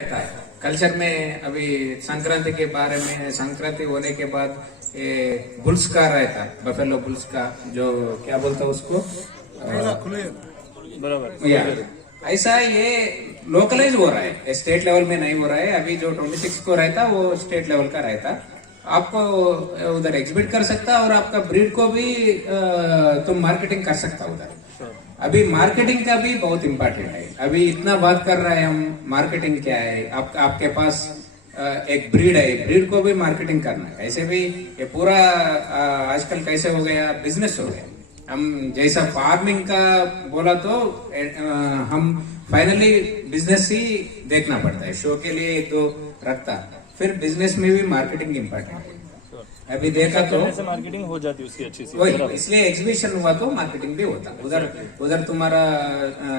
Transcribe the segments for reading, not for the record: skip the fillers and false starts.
है कल्चर में। अभी संक्रांति के बारे में, संक्रांति होने के बाद बुल्स का रहता है, बफेलो बुल्स का, जो क्या बोलता है उसको, बराबर या ऐसा ये लोकलाइज हो रहा है, स्टेट लेवल में नहीं हो रहा है। अभी जो 26 को रहता वो स्टेट लेवल का रहता, आपको उधर एग्जिबिट कर सकता और आपका ब्रीड को भी तुम मार्केटिंग कर सकता उधर। अभी मार्केटिंग का भी बहुत इम्पोर्टेंट है। अभी इतना बात कर रहे हैं हम, मार्केटिंग क्या है। आपके पास एक ब्रीड है, ब्रीड को भी मार्केटिंग करना है। ऐसे भी ये पूरा आजकल कैसे हो गया, बिजनेस हो गया। हम जैसा फार्मिंग का बोला तो हम फाइनली बिजनेस ही देखना पड़ता है। शो के लिए एक दो रखता, फिर बिजनेस में भी मार्केटिंग इम्पोर्टेंट है। अभी देखा तो मार्केटिंग हो जाती है उसकी अच्छी सी, वही इसलिए एग्जीबिशन हुआ तो मार्केटिंग भी होता। उधर तुम्हारा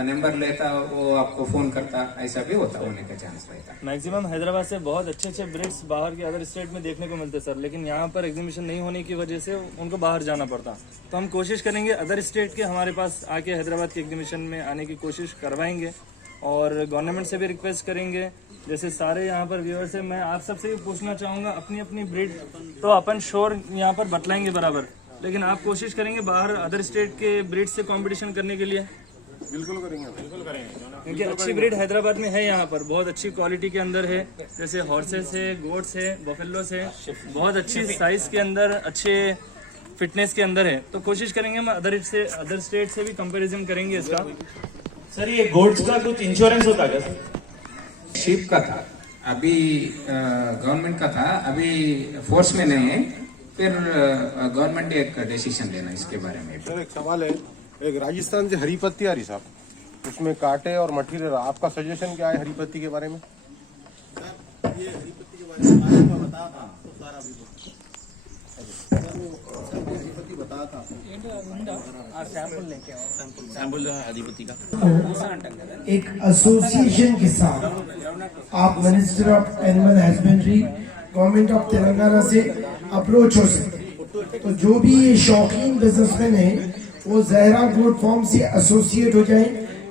नंबर लेता, वो आपको फोन करता, ऐसा भी होता, होने का चांस रहता। मैक्सिमम हैदराबाद से बहुत अच्छे ब्रीड्स बाहर के अदर स्टेट में देखने को मिलते सर, लेकिन यहाँ पर एग्जीबिशन नहीं होने की वजह से उनको बाहर जाना पड़ता। तो हम कोशिश करेंगे अदर स्टेट के हमारे पास आके हैदराबाद के एग्जीबिशन में आने की कोशिश करवाएंगे, और गवर्नमेंट से भी रिक्वेस्ट करेंगे। जैसे सारे यहाँ पर व्यूअर्स है, मैं आप सबसे भी पूछना चाहूँगा, अपनी अपनी ब्रीड तो अपन श्योर यहाँ पर बतलाएंगे बराबर, लेकिन आप कोशिश करेंगे बाहर अदर स्टेट के ब्रीड से कंपटीशन करने के लिए? बिल्कुल करेंगे। क्योंकि अच्छी ब्रीड हैदराबाद में है, यहाँ पर बहुत अच्छी क्वालिटी के अंदर है। जैसे हॉर्सेस है, गोट्स है, बफेलोस है, बहुत अच्छी साइज के अंदर, अच्छे फिटनेस के अंदर है। तो कोशिश करेंगे हम अदर स्टेट से भी कंपेरिजन करेंगे इसका। सर ये गोट्स का कुछ इंश्योरेंस होता है क्या? शीप का था, अभी गवर्नमेंट का था, अभी फोर्स में नहीं है। फिर गवर्नमेंट एक डिसीजन लेना इसके बारे में। सर एक सवाल है, एक राजस्थान से हरी पत्ती आ रही साहब, उसमें कांटे और मटीरियल, आपका सजेशन क्या है हरी पत्ती के बारे में? ये हरी पत्ती के बारे में आपको बताया था तो सारा भी हरी पत्ती बताया था। सैंपल हरी पत्ती का एक एसोसिएशन के साथ आप minister of animal husbandry, government of Telangana से अप्रोच हो सकते। तो जो भी ये शौकीन बिजनेसमैन है वो जहरा गोट फार्म से एसोसिएट हो जाए।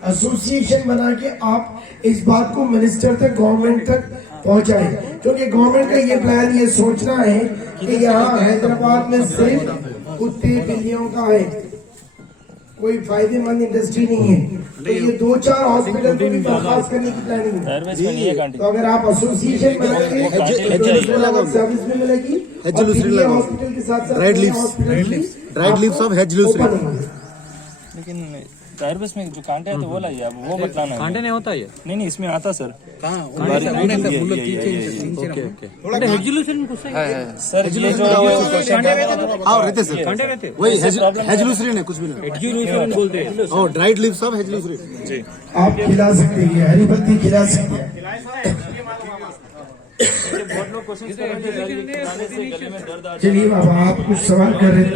एसोसिएशन बना के आप इस बात को मिनिस्टर तक, गवर्नमेंट तक पहुंचाए, क्योंकि गवर्नमेंट का ये प्लान, ये सोचना है कि यहाँ हैदराबाद में सिर्फ कुत्ते बिल्लियों का है, कोई फायदेमंद इंडस्ट्री नहीं है। तो ये 2-4 हॉस्पिटल को भी बर्खास्त करने की प्लानिंग है। तो अगर आप एसोसिएशन बनाएंगे तो सर्विस में मिलेगी, हॉस्पिटल के साथ साथ ड्राइड लीव्स ऑफ हेजलूसरी। लेकिन टायरबस में जो कांटे आते वो लाइए, आप वो बताना है। कांटे नहीं होता ये? नहीं इसमें आता सर। सर ये जो रहते सर वही हेजलूसरी ने कुछ भी नहीं बोलते हैं, और ड्राइड लीव्स ऑफ हेजलूसरी जी आप खिला सकते हैं, हरी पत्ती खिला सकते हैं। बहुत लोग कोशिश कर रहे थे गले में दर्द आ जाए। चलिए बाबा, आप कुछ सवाल कर रहे थे।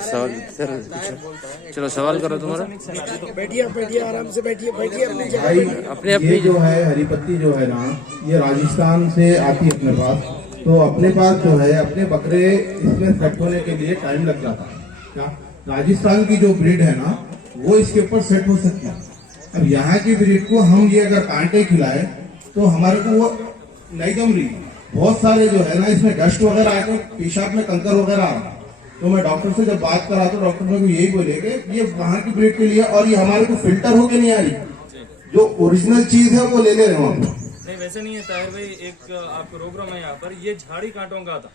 सवाल सर, चलो सवाल करो तुम्हारा। बैठिए आराम से बैठिए भाई, अपने ये जो है हरी पत्ती जो है ना, ये राजस्थान से आती है अपने पास। तो अपने पास जो है अपने बकरे इसमें सेट होने के लिए टाइम लग जाता है। क्या राजस्थान की जो ब्रीड है ना वो इसके ऊपर सेट हो सकती है। अब यहाँ की ब्रीड को हम ये अगर कांटे खिलाए तो हमारे को वो नहीं जम रही। बहुत सारे जो है ना इसमें डस्ट वगैरह आए, पेशाब में कंकर वगैरह आ रहा। तो मैं डॉक्टर से जब बात करा तो डॉक्टर ने यही बोले कि ये वहाँ की ब्रीड के लिए, और ये हमारे को फिल्टर होके नहीं आ रही, जो ओरिजिनल चीज है वो ले ले रहे हो हम। नहीं वैसे नहीं है ताहिर भाई, एक आपको रोक रहा हूँ मैं यहाँ पर। ये झाड़ी कांटों का था,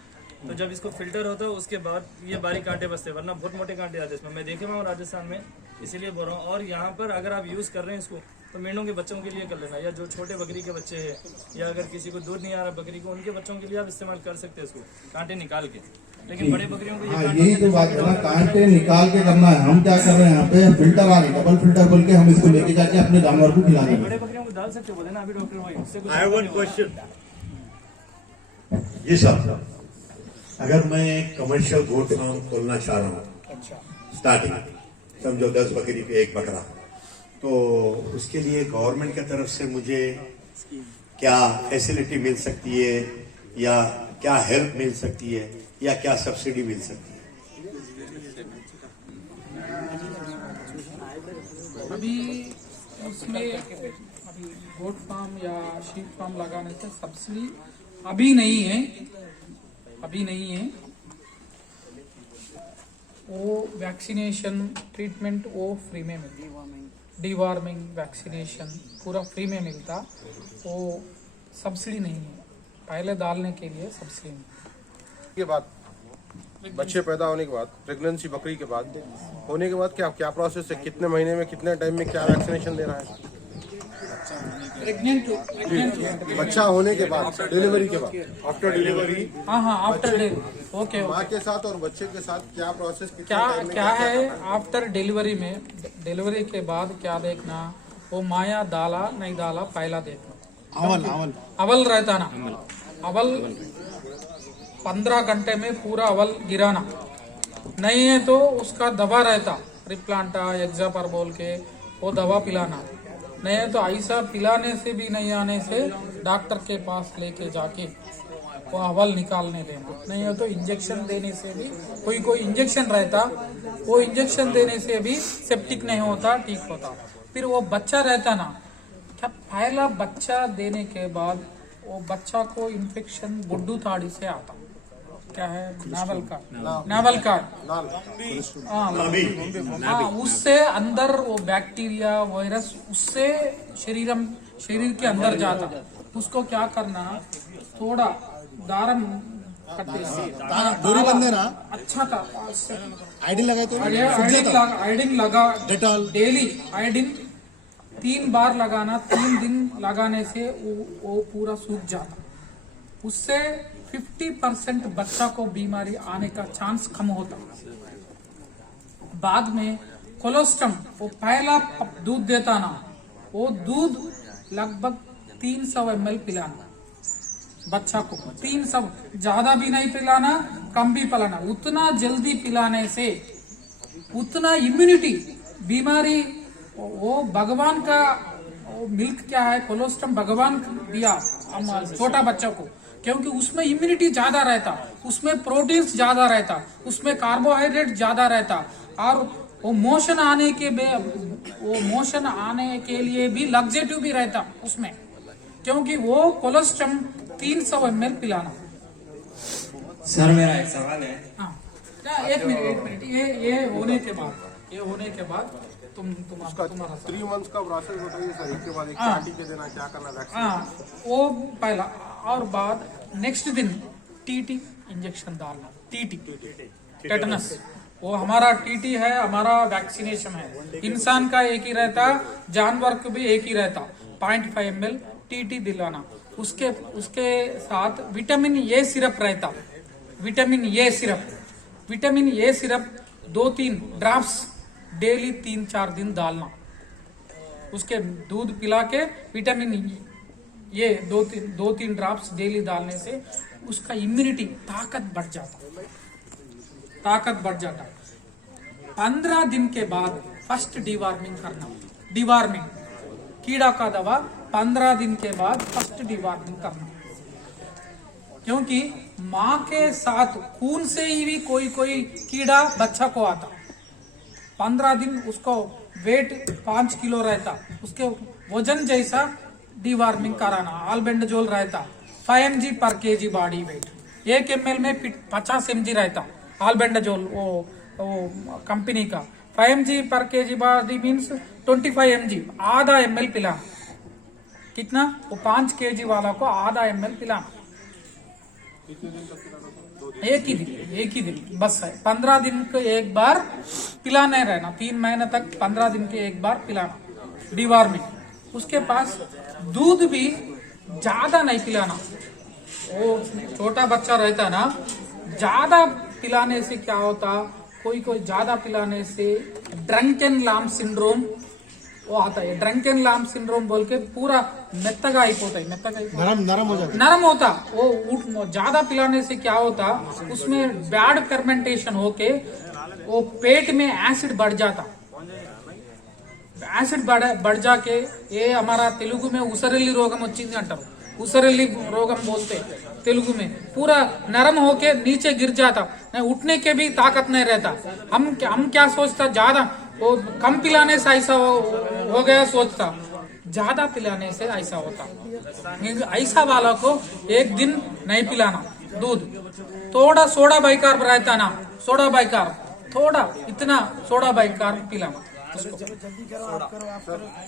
तो जब इसको फिल्टर होता है उसके बाद ये बारीक कांटे बचते, वरना बहुत मोटे कांटे आते इसमें, मैं देखे हुआ हूँ राजस्थान में, इसीलिए बोल रहा हूँ। और यहाँ पर अगर आप यूज़ कर रहे हैं इसको तो मेंढों के बच्चों के लिए कर लेना, या जो छोटे बकरी के बच्चे हैं, या अगर किसी को दूध नहीं आ रहा बकरी को, उनके बच्चों के लिए आप इस्तेमाल कर सकते हैं इसको कांटे निकाल के। लेकिन बड़े बकरियों को यही तो बात है ना, कांटे निकाल के करना है। हम क्या कर रहे हैं यहाँ पे, फिल्टर आ रही, डबल फिल्टर बोल के हम इसको लेके जाके अपने जानवर को खिला देंगे। बड़े बकरियों को डाल सकते बोले ना अभी डॉक्टर भाई, उससे कुछ। I have one question. ये सर, अगर मैं कमर्शियल गोट फार्म खोलना चाह रहा हूँ, स्टार्टिंग समझो 10 बकरी पे 1 बकरा, तो उसके लिए गवर्नमेंट की तरफ से मुझे क्या फैसिलिटी मिल सकती है, या क्या हेल्प मिल सकती है, या क्या सब्सिडी मिल सकती है? अभी उसमें अभी गोट फार्म या शीप फार्म लगाने से सब्सिडी अभी नहीं है। वो वैक्सीनेशन ट्रीटमेंट वो फ्री में मिलता, डीवार्मिंग वैक्सीनेशन पूरा फ्री में मिलता, वो सब्सिडी नहीं है। पहले डालने के लिए सब्सिडी नहीं। के बाद बच्चे पैदा होने के बाद प्रेगनेंसी बकरी के बाद होने के बाद क्या प्रोसेस है, कितने महीने में कितने टाइम में क्या वैक्सीनेशन दे रहा है? प्रेग्नेंट बच्चा होने के बाद, डिलीवरी के बाद, आफ्टर डिलीवरी, हाँ आफ्टर डिलीवरी ओके। माँ के साथ और बच्चे के साथ क्या प्रोसेस, क्या है आफ्टर डिलीवरी में, डिलीवरी के बाद क्या देखना, वो माया डाला नहीं डाला पहला देखना। अवल रहता ना, अवल 15 घंटे में पूरा अवल गिराना, नहीं है तो उसका दवा रहता रिप्लांटा एक्जापर बोल के, वो दवा पिलाना, नहीं है तो ऐसा पिलाने से भी नहीं आने से डॉक्टर के पास लेके जाके वो अवल निकालने देना, नहीं है तो इंजेक्शन देने से भी, कोई इंजेक्शन रहता, वो इंजेक्शन देने से भी सेप्टिक नहीं होता, ठीक होता। फिर वो बच्चा रहता ना, क्या पहला बच्चा देने के बाद वो बच्चा को इन्फेक्शन गुड्डू ताड़ी से आता, क्या है नावल का हाँ, उससे अंदर वो बैक्टीरिया वायरस उससे शरीर के अंदर जाता। उसको क्या करना, थोड़ा दारम डोरी बंधे ना, अच्छा था, आयोडीन लगाए तो आयोडीन लगा, डेटॉल डेली आयोडीन 3 बार लगाना, 3 दिन लगाने से वो पूरा सूख जाता। उससे 50% बच्चा को बीमारी आने का चांस कम होता। बाद में कोलोस्ट्रम, वो पहला दूध देता ना, वो दूध लगभग 300 ml पिलाना बच्चा को, 300, ज्यादा भी नहीं पिलाना, कम भी पिलाना। उतना जल्दी पिलाने से उतना इम्यूनिटी, बीमारी, वो भगवान का वो मिल्क क्या है, कोलोस्ट्रम भगवान दिया हम छोटा बच्चा को, क्योंकि उसमें इम्यूनिटी ज्यादा रहता, उसमें प्रोटीन्स ज्यादा रहता, उसमें कार्बोहाइड्रेट ज्यादा रहता, और वो मोशन आने के लिए भी लग्जेटिव भी रहता उसमें, क्योंकि वो कोलेस्ट्रम 300 ml पिलाना। सर मेरा एक सवाल है। हाँ, एक मिनट, ये होने के बाद तुम्हारा 3 मंथ्स का प्रोसेस बताइए सर, एक के बाद एक क्या टीके देना, क्या करना, वैक्सीन। हाँ, वो पहला, और बाद नेक्स्ट दिन टीटी इंजेक्शन डालना, टीटी टेटनस, वो हमारा टीटी है, हमारा वैक्सीनेशन है। इंसान का एक ही रहता, जानवर को भी एक ही रहता, 0.5 ml टीटी दिलाना। उसके साथ विटामिन ए सिरप रहता, vitamin A syrup 2-3 drops daily 3-4 दिन डालना। उसके दूध पिला के विटामिन ये 2-3 ड्रॉप्स डेली डालने से उसका इम्यूनिटी ताकत बढ़ जाता। 15 दिन के बाद फर्स्ट डिवार्मिंग करना, डिवार्मिंग कीड़ा का दवा 15 दिन के बाद फर्स्ट डिवार्मिंग करना, क्योंकि माँ के साथ खून से ही भी कोई कीड़ा बच्चा को आता। 15 दिन उसको वेट 5 किलो रहता, उसके वजन जैसा डिवार्मिंग कराना। आल्बेंडाजोल रहता 5 mg पर kg बॉडी वेट, 1 ml में 50 mg रहता आल्बेंडाजोल, वो कंपनी का। 5 mg पर kg बॉडी मीन्स 25 mg, आधा ml पिलाना। कितना? वो 5 kg वाला को आधा ml पिलाना, एक ही दिन बस है। 15 दिन को एक बार पिलाने रहना, 3 महीने तक 15 दिन के एक बार पिलाना डिवार्मिंग। उसके पास दूध भी ज्यादा नहीं पिलाना, वो छोटा बच्चा रहता ना, ज्यादा पिलाने से क्या होता, कोई ज्यादा पिलाने से ड्रंकन लाम सिंड्रोम वो आता है। ड्रंकन लाम सिंड्रोम बोल के पूरा मेत्तगा नरम होता। वो ज्यादा पिलाने से क्या होता, उसमें बैड फर्मेंटेशन होके वो पेट में एसिड बढ़ जाता। एसिड बढ़ जाके ये हमारा तेलुगु में उसरेली रोगम వచ్చింది అంటారు, उसरेली रोगम बोलते तेलुगु में। पूरा नरम होके नीचे गिर जाता, उठने के भी ताकत नहीं रहता। हम क्या सोचता, वो कम पिलाने से ऐसा हो गया सोचता, ज्यादा पिलाने से ऐसा होता। ऐसा वाला को एक दिन नहीं पिलाना दूध, थोड़ा सोडा बाइकार्ब रहता ना, सोडा बाइकार्ब थोड़ा इतना सोडा बाइकार्ब पिलाना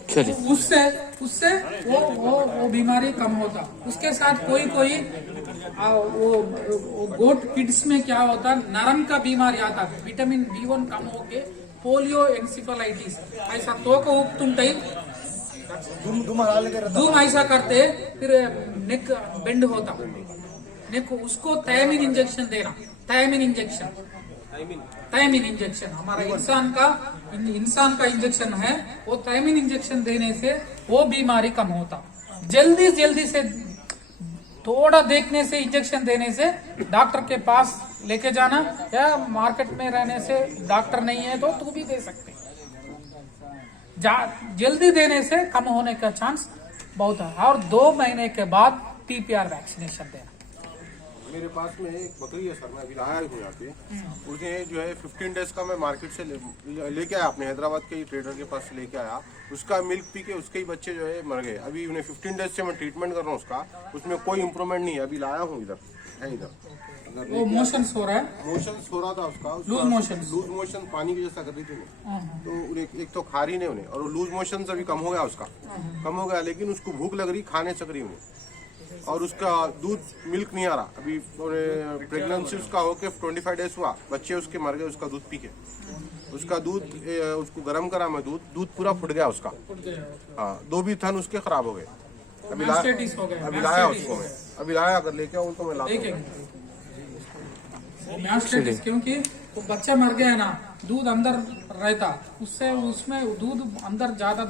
चलिए उससे उससे वो बीमारी कम होता। उसके साथ कोई वो गोट किड्स में क्या होता, नरम का बीमारी आता, विटामिन B1 कम होके पोलियो एनसिफलाइटिस ऐसा तो को उपतुंटाई धूम ऐसा करते, फिर नेक बेंड होता, नेक उसको थायमिन इंजेक्शन देना, थायमिन इंजेक्शन हमारा इंसान का इंजेक्शन है, वो थायमिन इंजेक्शन देने से वो बीमारी कम होता। जल्दी से थोड़ा देखने से इंजेक्शन देने से डॉक्टर के पास लेके जाना, या मार्केट में रहने से डॉक्टर नहीं है तो तू भी दे सकते। जल्दी देने से कम होने का चांस बहुत है। और 2 महीने के बाद PPR वैक्सीनेशन देना। मेरे पास में एक बकरी है सर, मैं अभी लाया हूँ यहाँ पे। उसे जो है 15 डेज का मैं मार्केट से लेके आया, अपने हैदराबाद के ट्रेडर के पास लेके आया। उसका मिल्क पी के उसके ही बच्चे जो है मर गए। अभी उन्हें 15 डेज से मैं ट्रीटमेंट कर रहा हूँ उसका, उसमें कोई इम्प्रूवमेंट नहीं है। अभी लाया हूँ इधर वो मोशंस हो रहा है, मोशंस हो रहा था उसका लूज मोशन पानी की जैसा कर रही थी तो एक तो खा रही नहीं उन्हें, और लूज मोशन अभी कम हो गया उसका, कम हो गया, लेकिन उसको भूख लग रही, खाने सक रही उन्हें, और उसका दूध मिल्क नहीं आ रहा। अभी प्रेगनेंसी उसका होके 25 डेज हुआ, बच्चे उसके मर गए उसका दूध पी के। उसका दूध उसको गर्म करा मैं, दूध पूरा फुट गया उसका। हाँ, 2 भी थन उसके खराब हो गए। अभी लाया उसको मैं, अभी लाया, अगर लेके आऊँ तो मैं लाऊंगा। क्योंकि वो बच्चा मर गया है ना, दूध अंदर रहता, उससे उसमें दूध अंदर ज्यादा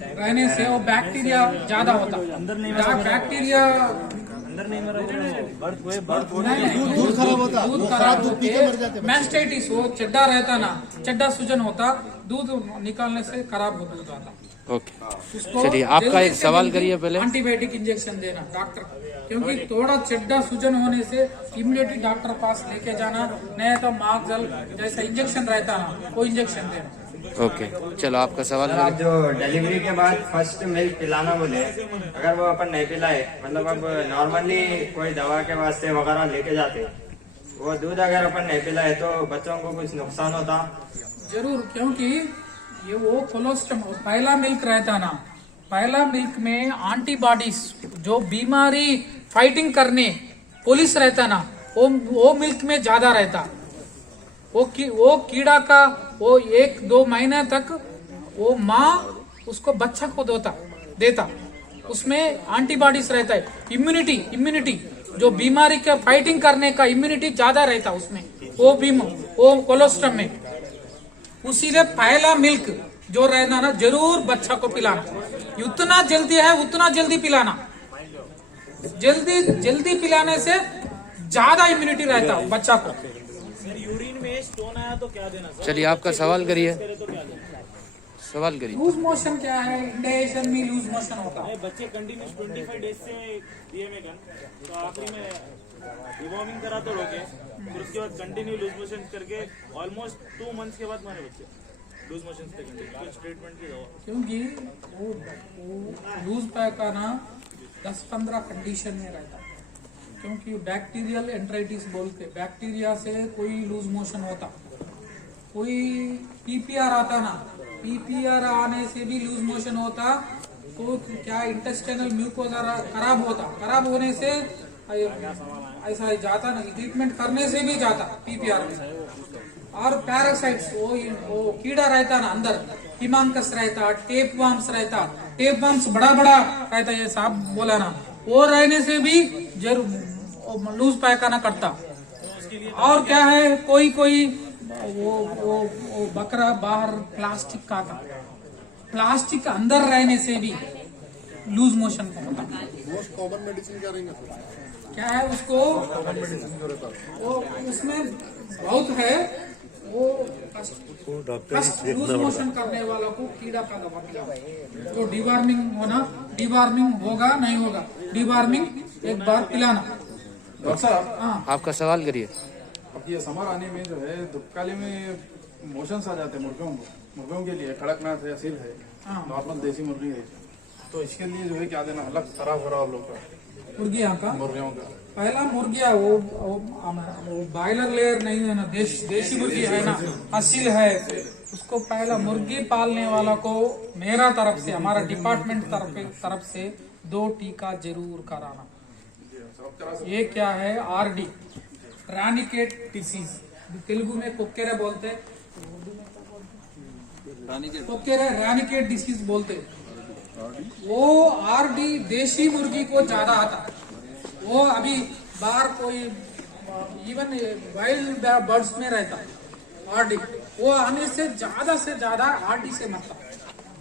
रहने से वो बैक्टीरिया ज्यादा होता। बैक्टीरिया अंदर नहीं मरा, दूध खराब होते, मैस्टाइटिस हो, चड्डा रहता ना, चड्डा सूजन होता, दूध निकालने से खराब हो दूध आता। ओके, चलिए आपका एक सवाल करिए पहले। एंटीबायोटिक इंजेक्शन देना डॉक्टर, क्योंकि थोड़ा चड्डा सूजन होने से इमीडिएटली डॉक्टर पास लेके जाना, नहीं तो मार्क्सल जैसा इंजेक्शन रहता ना, वो इंजेक्शन देना। ओके, चलो आपका सवाल करिए। जो डिलीवरी के बाद फर्स्ट मिल्क पिलाना बोले, अगर वो अपन नहीं पिलाए, मतलब अब नॉर्मली कोई दवा के वास्ते वगैरह लेके जाते, वो दूध अगर अपन नहीं पिलाए तो बच्चों को कुछ नुकसान होता? जरूर, क्योंकि ये वो कोलेस्ट्रॉल पहला मिल्क रहता ना, पहला मिल्क में एंटीबॉडीज जो बीमारी फाइटिंग करने पुलिस रहता ना, वो मिल्क में ज्यादा रहता। वो कीड़ा का वो 1-2 महीने तक वो माँ उसको बच्चा को देता, उसमें एंटीबॉडीज रहता है, इम्यूनिटी जो बीमारी का फाइटिंग करने का इम्यूनिटी ज्यादा रहता उसमें, वो कोलेस्ट्रॉल में। उसीलिए पहला मिल्क जो रहना ना, जरूर बच्चा को पिलाना, उतना जल्दी है उतना जल्दी पिलाना। जल्दी पिलाने से ज्यादा इम्यूनिटी रहता बच्चा को। यूरिन में स्टोन आया तो क्या देना सर? चलिए आपका सवाल करिए, सवाल करिए। लूज मोशन क्या है? इंडाइजेशन में लूज मोशन होता है। बच्चे कंटिन्यूस 25 डेज से दिए में गन, तो आखिरी में डिवॉर्मिंग करा तो रोके, फिर उसके बाद कंटिन्यू लूज मोशन करके ऑलमोस्ट 2 मंथ्स के बाद मरे बच्चे लूज मोशन से। कुछ ट्रीटमेंट की दवा, क्योंकि वो लूज पैखाना 10-15 कंडीशन में रहता है, क्योंकि बैक्टीरियल एंट्राइटिस बोलते, बैक्टीरिया से कोई लूज मोशन होता, कोई PPR आता ना, PPR आने से भी लूज मोशन होता। तो क्या इंटेस्टाइनल म्यूकोसा खराब होता, खराब होने से ऐसा जाता ना, ट्रीटमेंट करने से भी जाता PPR में। और पैरासाइट्स वो कीड़ा रहता ना अंदर, हिमांकस रहता, टेप वार्म्स रहता, टेप वार्म्स बड़ा रहता, ये साहब बोला ना, वो रहने से भी जरूर लूज पैखाना करता। और क्या है, कोई वो बकरा बाहर प्लास्टिक का था, प्लास्टिक अंदर रहने से भी लूज मोशन होता। मोस्ट कॉमन मेडिसिन क्या रहेंगे? क्या है उसको, वो उसमें बहुत है, वो लूज मोशन करने वाला को कीड़ा का दवा पिलाना, तो डिवार्मिंग होगा नहीं होगा, डिवार्मिंग एक बार पिलाना। डॉक्टर साहब, आपका सवाल करिए। अब ये समर आने में जो है दुबकाली में मोशंस आ जाते हैं मुर्गियों के लिए कड़कनाथ है, असील है, हाँ। नॉर्मल देसी मुर्गी है। तो इसके लिए जो है क्या देना, अलग खराब हो रहा आप लोग का मुर्गियाँ का मुर्गियों का। पहला मुर्गिया वो बॉयलर लेयर नहीं है ना, देसी मुर्गी है ना, असील है, उसको पहला मुर्गी पालने वाला को मेरा तरफ से, हमारा डिपार्टमेंट तरफ से 2 टीका जरूर कराना। ये क्या है, आरडी रानीकेट डिसीज, तेलुगु में कोक्केरे बोलते, कोक्केरे रानीकेट डिसीज बोलते। वो आरडी देशी मुर्गी को ज्यादा आता, वो अभी बाहर कोई इवन वाइल्ड बर्ड्स में रहता आरडी, वो आने से ज्यादा आरडी से मरता।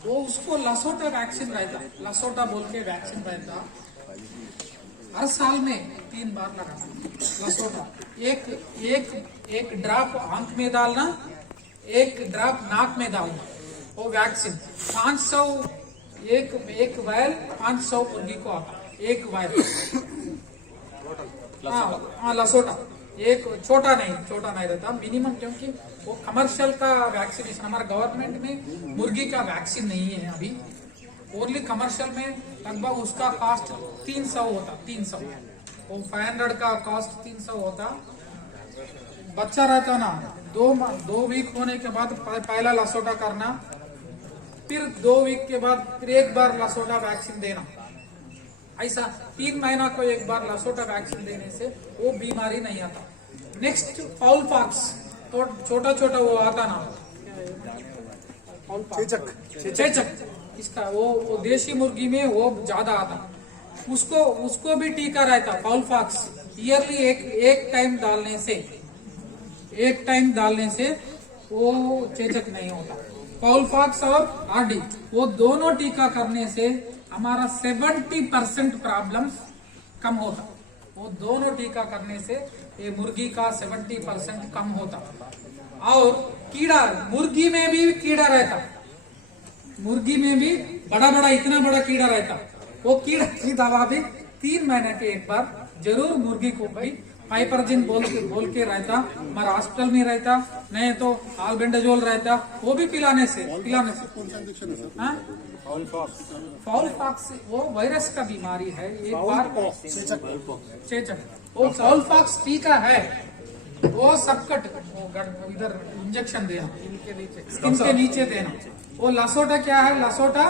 वो उसको लसोटा वैक्सीन रहता, लसोटा बोल के वैक्सीन रहता, हर साल में 3 बार लगाना लसोटा। एक ड्रॉप आंख में डालना, 1 ड्रॉप नाक में डालना, वो वैक्सीन 500 एक वायल 500 मुर्गी को आता, 1 वायल। हाँ लसोटा, एक छोटा नहीं रहता मिनिमम, क्योंकि वो कमर्शियल का वैक्सीनेशन, हमारा गवर्नमेंट में मुर्गी का वैक्सीन नहीं है अभी, ओनली कमर्शियल में लगभग उसका कॉस्ट 300 होता, 300, वो 500 का कॉस्ट 300 होता। बच्चा रहता ना, 2 वीक होने के बाद पहला लसोटा करना, फिर 2 वीक के बाद फिर 1 बार लसोटा वैक्सीन देना, ऐसा 3 महीना को 1 बार लसोटा वैक्सीन देने से वो बीमारी नहीं आता। नेक्स्ट फाउल पॉक्स, तो छोटा वो आता ना, चेचक, इसका वो देशी मुर्गी में वो ज्यादा आता, उसको भी टीका रहता फाउल पॉक्स। ईयरली एक टाइम डालने से वो चेचक नहीं होता। फाउल पॉक्स और आरडी, वो दोनों टीका करने से हमारा 70% प्रॉब्लम कम होता। वो दोनों टीका करने से ये मुर्गी का 70% कम होता। और कीड़ा, मुर्गी में भी कीड़ा रहता, मुर्गी में भी बड़ा इतना बड़ा कीड़ा रहता, वो कीड़ा की दवा भी 3 महीने के 1 बार जरूर मुर्गी को भाई पाइपरजिन बोल के रहता, हमारा हॉस्पिटल में रहता, नहीं तो आल्बेंडाजोल रहता, वो भी पिलाने से फाउल पॉक्स वो वायरस का बीमारी है, एक बार चेचक, वो फाउल पॉक्स टीका है, वो सबकट इधर इंजेक्शन देना, स्किन के नीचे देना। वो लसोटा क्या है, लसोटा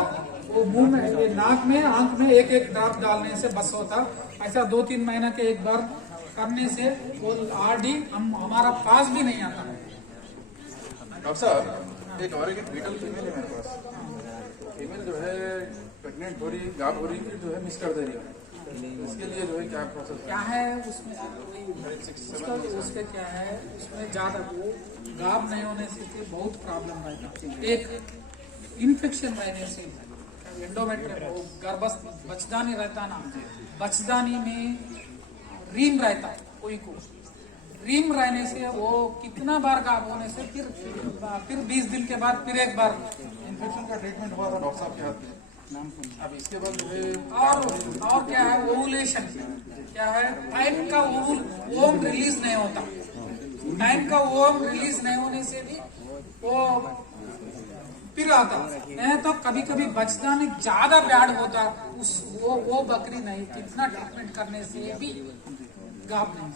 वो मुंह में, नाक में, आंख में 1 ड्रॉप डालने से बस होता। ऐसा 2-3 महीना के 1 बार करने से वो आरडी हमारा पास भी नहीं आता है। डॉक्टर साहब, एक और बीटल फीमेल है मेरे पास, फीमेल जो है प्रेग्नेंट हो रही, गाभ हो रही, फिर जो है मिस कर दे रही है, इसके लिए जो है क्या प्रोसेस क्या है उसमें, उसका क्या है, उसमें ज्यादा वो गाभ नहीं होने से बहुत प्रॉब्लम रहता। एक इन्फेक्शन रहने से एंडोमेट्रियम, गर्भस्थ बचदानी रहता ना, बचदानी में रीम रहता, कोई को रीम रहने से वो कितना बार गाभ होने से फिर 20 दिन के बाद फिर 1 बार इन्फेक्शन का ट्रीटमेंट हुआ था डॉक्टर साहब के हाथ में। अब इसके बाद जो है और क्या है, ओवुलेशन क्या है, टाइम का ओम रिलीज नहीं होता, टाइम का ओम रिलीज नहीं होने से भी वो फिर आता, नहीं तो कभी बचदानी ज्यादा बैड होता, वो बकरी नहीं, कितना ट्रीटमेंट करने से भी गाभ नहीं।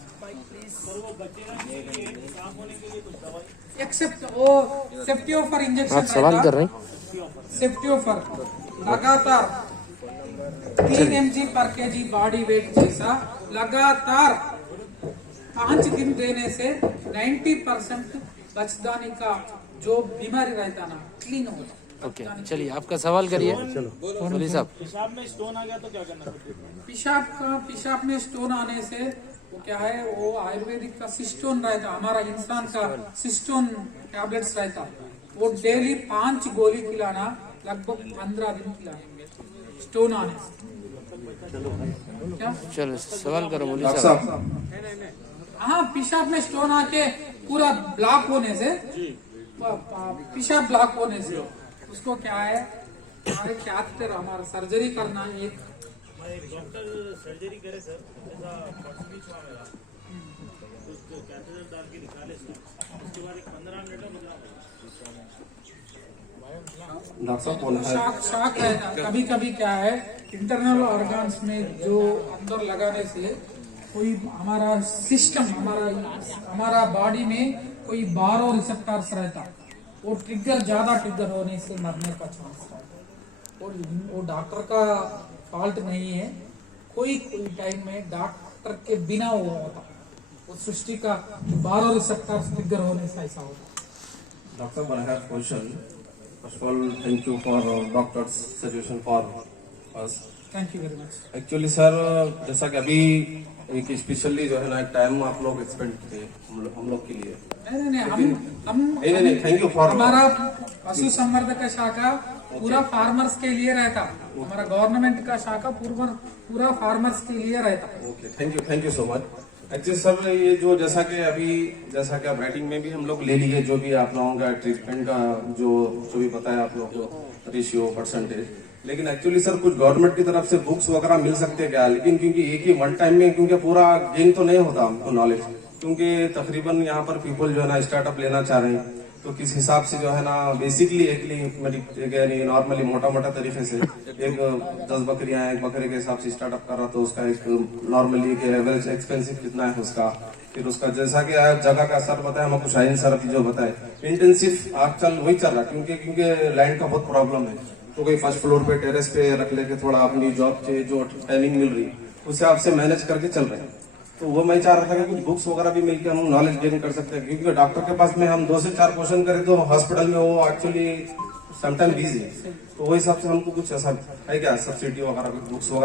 एक्सेप्ट वो सेफ्टियोफर इंजेक्शन सवाल कर रहे हैं, सेफ्टियोफर लगातार 3 mg पर kg बॉडी वेट जैसा लगातार 5 दिन देने से 90% बचदानी का जो बीमारी रहता ना क्लीन होता। ओके चलिए आपका सवाल करिए। चलो बोलिए साहब। पेशाब में स्टोन आ गया तो क्या करना पड़ेगा? पेशाब में स्टोन आने से वो क्या है, वो आयुर्वेदिक का सिस्टोन रहता, हमारा इंसान का सिस्टोन टैबलेट्स रहता, वो डेली 5 गोली खिलाना, लगभग 15 दिन खिलाना स्टोन आने से। क्या चलो सवाल करो, बोलिए साहब। हाँ, पेशाब में स्टोन आके पूरा ब्लॉक होने से, पेशाब ब्लॉक होने से उसको क्या है, हमारे कैथेटर, हमारा सर्जरी करना, एक डॉक्टर सर्जरी करे सर, ऐसा बीच में कैथेटर डाल के निकाले उसके बाद एक 15 मिनट में बदलाव शॉक है। कभी कभी क्या है, इंटरनल ऑर्गन्स में जो अंदर लगाने से कोई हमारा सिस्टम, हमारा बॉडी में कोई बारो रिसेप्टर्स रहता, वो ज्यादा ट्रिगर होने से मरने का चांस है। वो डॉक्टर का फॉल्ट नहीं है, कोई टाइम में डॉक्टर के बिना वो होता, वो सृष्टि का बारो रिसेप्टर्स ट्रिगर होने से ऐसा होता। Doctor, I have a question. First of all, thank you for doctor's suggestion for us. Thank you very much. Actually sir, जैसा कि अभी एक स्पेशली जो है ना एक टाइम आप लोग एक्सपेंड किए हम लोग के लिए। नहीं, थैंक यू फॉर। हमारा पशु संवर्धक का शाखा पूरा फार्मर्स के लिए रहता, हमारा गवर्नमेंट का शाखा पूरा फार्मर्स के लिए रहता। Okay, thank you so much. Actually sir, ये जो जैसा कि आप राइटिंग में भी हम लोग ले लिए, जो भी आप लोगों का ट्रीटमेंट का जो भी बताया आप लोगों को रेशियो परसेंटेज, लेकिन एक्चुअली सर कुछ गवर्नमेंट की तरफ से बुक्स वगैरह मिल सकते हैं क्या? लेकिन क्योंकि एक ही वन टाइम में क्योंकि पूरा गेन तो नहीं होता हमको नॉलेज, क्योंकि तकरीबन यहाँ पर पीपल जो है ना स्टार्टअप लेना चाह रहे हैं, तो किस हिसाब से जो है ना बेसिकली नॉर्मली मोटा तरीके से एक 10 बकरियां एक बकरे के हिसाब से स्टार्टअप कर रहा, तो उसका एक नॉर्मली एवरेज एक्सपेंसिव कितना है उसका, फिर उसका जैसा कि जगह का सर बताया, हमको शाहीन सर अभी जो बताए इंटेंसिव आजकल वही चल रहा है, क्योंकि लैंड का बहुत प्रॉब्लम है, तो कोई फर्स्ट फ्लोर पे टेरेस पे रख लेके थोड़ा अपनी जॉब से जो टाइमिंग मिल रही उसे आपसे मैनेज करके चल रहे हैं। तो वो मैं चाह रहा था कि कुछ बुक्स वगैरह भी मिलकर हम नॉलेज गेन कर सकते हैं, क्योंकि डॉक्टर के पास में हम 2 से 4 क्वेश्चन करें तो हॉस्पिटल में वो एक्चुअली समटाइम बिजी है, तो वही हिसाब से हमको कुछ ऐसा है क्या सब्सिडी वगैरह बुक्स वगैरह